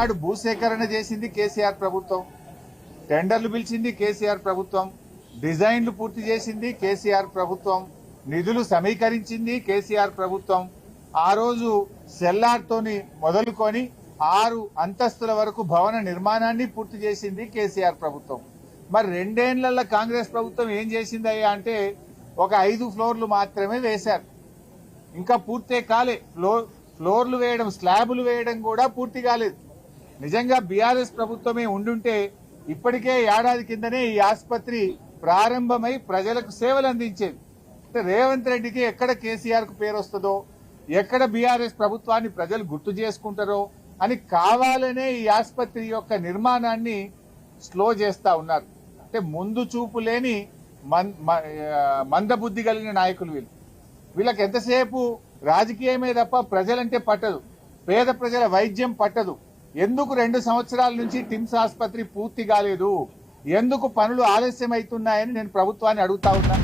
ఆనాడు భూసేకరణ చేసింది కేసీఆర్ ప్రభుత్వం, టెండర్లు పిలిచింది కేసీఆర్ ప్రభుత్వం, డిజైన్లు పూర్తి చేసింది కేసీఆర్ ప్రభుత్వం, నిధులు సమీకరించింది కేసీఆర్ ప్రభుత్వం. ఆ రోజు సెల్లార్తోని మొదలుకొని 6 అంతస్తుల వరకు భవన నిర్మాణాన్ని పూర్తి చేసింది కేసీఆర్ ప్రభుత్వం. మరి 2 ఏళ్లలో కాంగ్రెస్ ప్రభుత్వం ఏం చేసిందయ్యా అంటే ఒక 5 ఫ్లోర్లు మాత్రమే వేశారు, ఇంకా పూర్తే కాలే. ఫ్లోర్లు వేయడం, స్లాబులు వేయడం కూడా పూర్తి కాలేదు. నిజంగా బీఆర్ఎస్ ప్రభుత్వమే ఉండుంటే ఇప్పటికే ఏడాది కిందనే ఈ ఆసుపత్రి ప్రారంభమై ప్రజలకు సేవలు అందించేది. అంటే రేవంత్ రెడ్డికి ఎక్కడ కేసీఆర్ కు పేరు వస్తుందో, ఎక్కడ బీఆర్ఎస్ ప్రభుత్వాన్ని ప్రజలు గుర్తు చేసుకుంటారో అని కావాలనే ఈ ఆసుపత్రి యొక్క నిర్మాణాన్ని స్లో చేస్తా ఉన్నారు. అంటే ముందు చూపు లేని మందబుద్ధి కలిగిన నాయకులు వీళ్ళకి ఎంతసేపు రాజకీయమే తప్ప ప్రజలంటే పట్టదు, పేద ప్రజల వైద్యం పట్టదు. ఎందుకు 2 సంవత్సరాల నుంచి టిమ్స్ ఆసుపత్రి పూర్తి కాలేదు, ఎందుకు పనులు ఆలస్యం అవుతున్నాయని నేను ప్రభుత్వాన్ని అడుగుతా ఉన్నా.